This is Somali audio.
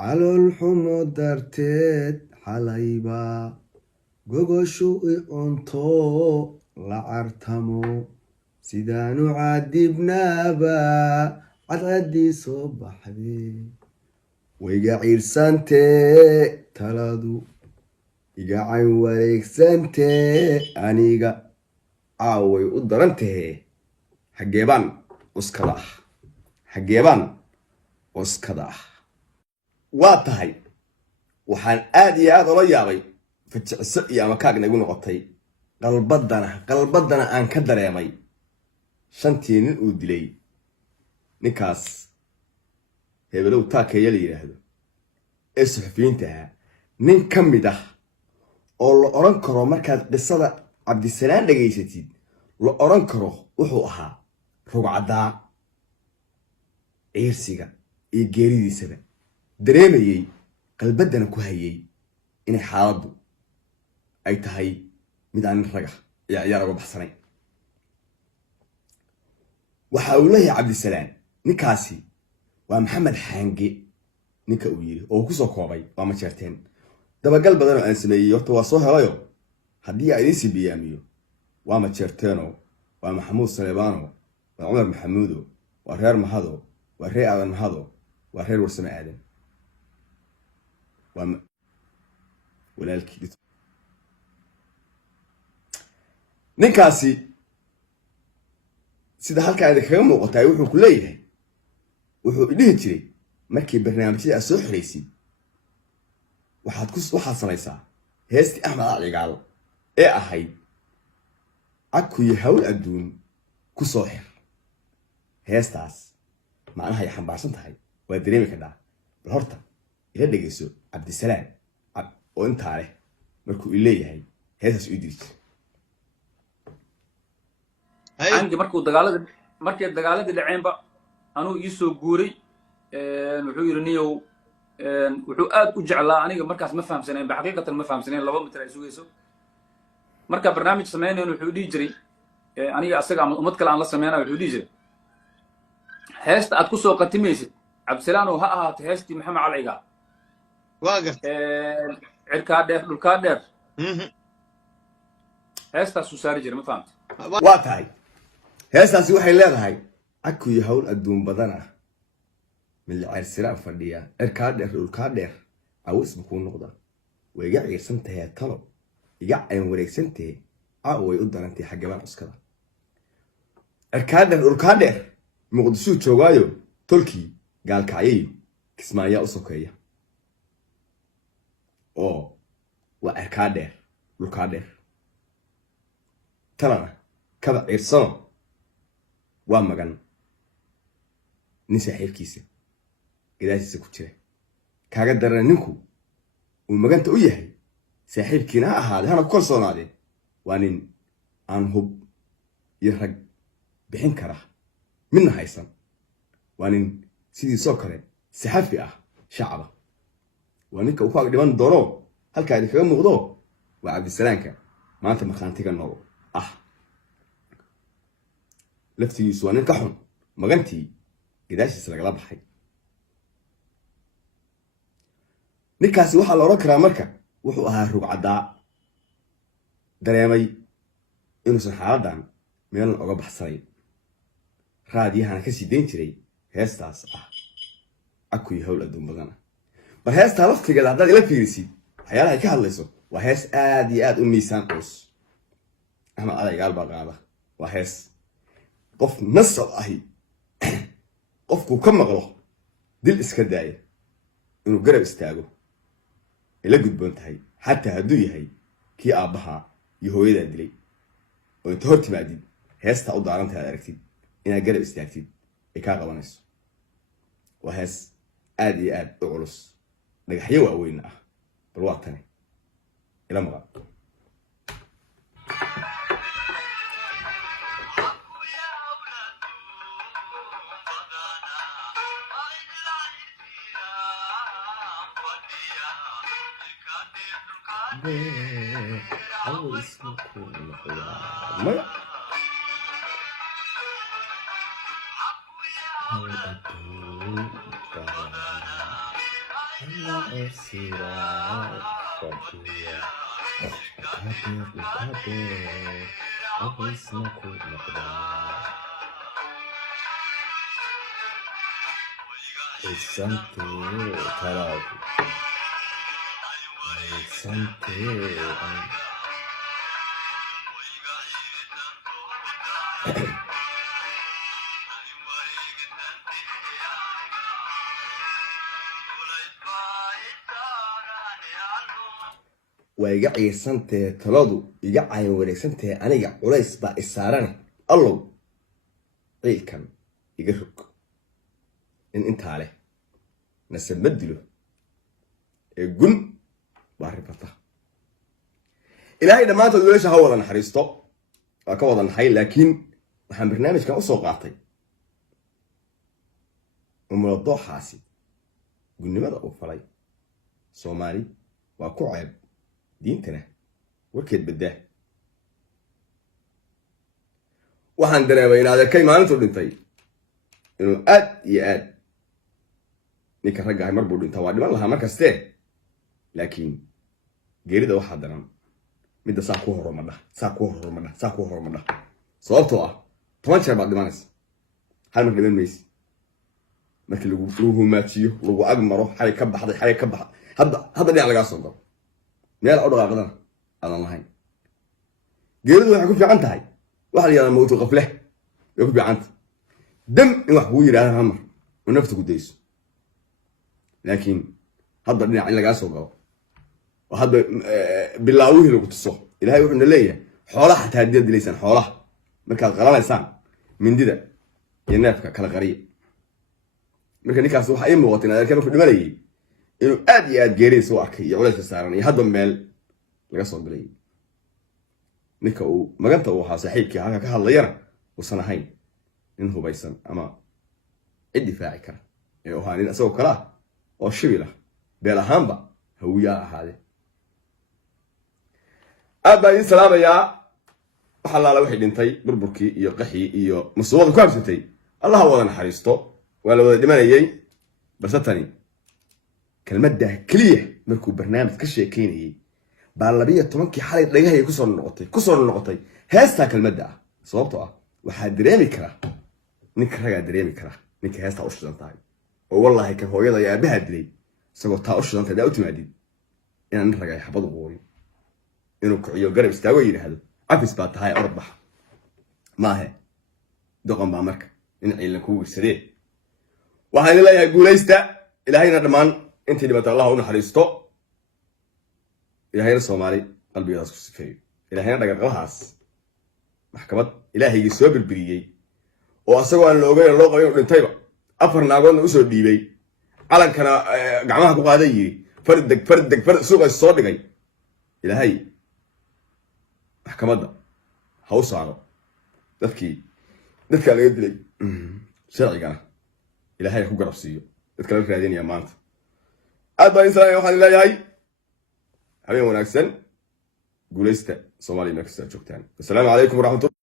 على الحمى درتيد حلايبا قوقشو انتو لعرتمو سيدانو عادبنا با عدي صبح بي ويقعير سانتي تلادو يقعين وريك سانتي انيقا عاوي ودرنتي حقيبان اسكداح حقيبان اسكداح واتهي وحان آدي هذا رياضي فتعسئي أما كاقنا يقول نقطي قلبضنا آن كدر يا مي شانتين الأودلي نكاس هبلو تاكي يلي هذا الصحفيين تاها نين كمي ده oo la oran karo markaad qisada Cabdisalaan dhageysatid la oran karo wuxuu ahaa rugcada eersiga iyo geeridiisaba dareemayay qalbadana ku hayay inay xaaladu ay tahay mid aan raga ciyaar uga baxsanay waxa uu leeyahay Cabdisalaan ninkaasi waa Maxamed Xange ninka uu yiri oo ku soo koobay waa ma jeerteen dabagal badan oo aan sameeyay horta waa soo helayo haddii ay idin biyaamiyo waa ma jeerteeno waa Maxamuud Saleebano waa Cumar Maxamuudo waa reer Mahado waa reer Aadan Mahado waa reer Warsame Aadan waa walaalkii ninkaasi sida halka ay kaga muuqatay wuxuu ku leeyahay wuxuu idhihi jiray markii barnaamijyada soo xireysid waxaad samaysaa heestii Axmed Cigaal ee ahayd akuyi hawl adduun ku soo xir heestaas macnaha ay xambaarsan tahay waa dareemi kartaa bal horta ila dhageyso Cabdisalaan oo intaa leh markuu leeyahay heestaas u diris عندي مركو دقالة دعين بقى أنا يسوع جوري وحو يرنيو وحو آد وجعلا أنا مركز ما فهم سنين بحقيقة ما فهم سنين لو متر يسوع مركز برنامج سمعني وحو يجري أنا أصدق متكل عن الله سمعنا وحو يجري هست أتكسو قتميس عبد السلام وها هستي محمد علي عقاب واقف الكادر هست سوساري جري ما فهمت واتهي heestaasi waxay leedahay akuyi hawl adduun badan ah mid ciirsiraan fadhiya erkaa dheer awoos ku noqda way iga ciirsan tahay talo iga aan wareegsantahay way u darantay xagabaan uskada erkaa dheer muqdisho joogaayo tolkii gaalkacay kismaayaa u sokeeya oo waa erkaa dheer talana kaba ciirsano waa magan nin saaxiibkiisa gadaashiisa ku jira kaaga daran ninku uu maganta u yahay saaxiibkiina ha ahaadee hana ku kalsoonaadee waa nin aan hub iyo rag bixin kara midna haysan waa nin sidiisoo kale saxafi ah shacaba waa ninka uu kaaga dhiman doono halkaa idinkaga muuqdo waa Cabdisalaanka maanta markhaantiga nool ah laftigiisu waa nin ka xun magantii gadaashiisa lagala baxay ninkaasi waxaa la oran karaa marka wuxuu ahaa rugcada dareemay inuusan xaaladan meelan uga baxsanay raadiyahana ka sii dayn jiray heestaas ah akuyi hawl adduun badan bal heestaa laftigeeda haddaad ila fiirisid waxyaalaha ay ka hadlayso waa hees aad iyo aad u miisaan culus Axmed Cigaal baa qaada waa hees qof nasab ahi qofku ka maqlo dil iska daaya inuu garab istaago ila gudboon tahay xataa hadduu yahay kii aabbaha iyo hooyadaa dilay oo inta hor timaadid heesta u daarantahay aragtid inaad garab istaagtid ay kaa qabanayso waa hees aad iyo aad u culus dhagaxyo waaweyn ah bal waa tani ila maqal الله السيرة فضية الكبير أبو اسمك مقدار السنتي تراضي السنتي waa iga ciirsantee taladu iga cayn wareegsantee aniga culays baa isaarane allow ciilkan iga rog in intaa leh nase ma dilo ee gun baa ribata ilaahay dhammaantood weelasha ha wada naxariisto waa ka wada naxay laakiin waxaan barnaamijkan u soo qaatay umuladooxaasi gunnimada uu falay soomaali waa ku ceeb diintana warkeed baddaa waxaan dareemay in adeerkay maalintuu dhintay inuu aad iyo aad ninka ragga ahay mar buu dhintaa waa dhiman lahaa mar kastee laakiin geerida waxaa daran midda saa ku horumadha sababtoo ah 10 jeer baad dhimanaysa hal mar dhiman maysi markii lagu humaajiyo lagu ag maro xalay ka baxday hadda dhinac lagaa soo galo meel u dhaqaaqdana aadan lahayn geeridu waxay ku fiican tahay waxa la yidhahdaa mawtu qafleh way ku fiicanta dam in wax kugu yidhahda hamar oo nafta ku dayso laakiin hadda dhinac in lagaa soo galo oo hadda bilaawihii lagu tuso ilaahay wuxuuna leeyahay xoolaha xataa haddiad dilaysaan xoolaha markaad qalanaysaan mindida iyo neefka kala qariya marka ninkaas waxaa ii muuqata in adeerkay markuu dhimanayay inuu aad iyo aad geeridiisa u arkay iyo culayska saaran iyo hadda meel laga soo galay ninka uu maganta uu ahaa saaxiibkii halka ka hadlayana uusan ahayn nin hubaysan ama cid difaaci kara ee ahaa nin isagoo kale ah oo shibil ah beel ahaanba hawiyaa ahaadee aad baan idiin salaamayaa wax allaala wixii dhintay burburkii iyo qaxii iyo musiibada ku habsatay allaha wada naxariisto waa la wada dhimanayay balse tani kelmaddaa keliya markuu barnaamij ka sheekeynayay baa 12 xalay dhagahay kusoo noqotay heestaa kelmadda ah sababtoo ah waxaa dareemi karaa ninka ragaa dareemi karaa ninka heestaa u shidan tahay oo wallaahi kan hooyada iyo aabaha dilay isagoo taa u shidan tahay daa u timaadid inaan nin ragay xabad u qooriyo inuu kiciyo garab istaago yidhaahdo cafis baa tahay orod baxa maahe doqon baa marka in ciilan kuu wirsadee waxaan idin leeyahay guulaysta ilaahayna dhammaan intii dhibata allah u naxariisto ilaahayna soomaali qalbigeedaas ku sifeeyo ilaahayna dhagarqabahaas maxkamad ilaahaygii soo birbiriyey oo asagoo aan la ogeyn loo qabay inuu dhintayba 4 naagoodna usoo dhiibay calankana gacmaha ku qaaday yiri fardeg suuqays soo dhigay ilaahay maxkamadda ha u saaro dadkaa laga dilay sharcigana ilaahay ku garab siiyo dadka laga raadinaya maanta aad baan insaan waxaan leeyahay habeen wanaagsan guulaysta Soomaaliya markasta joogtaan assalaamu calaykum waraxmatullahi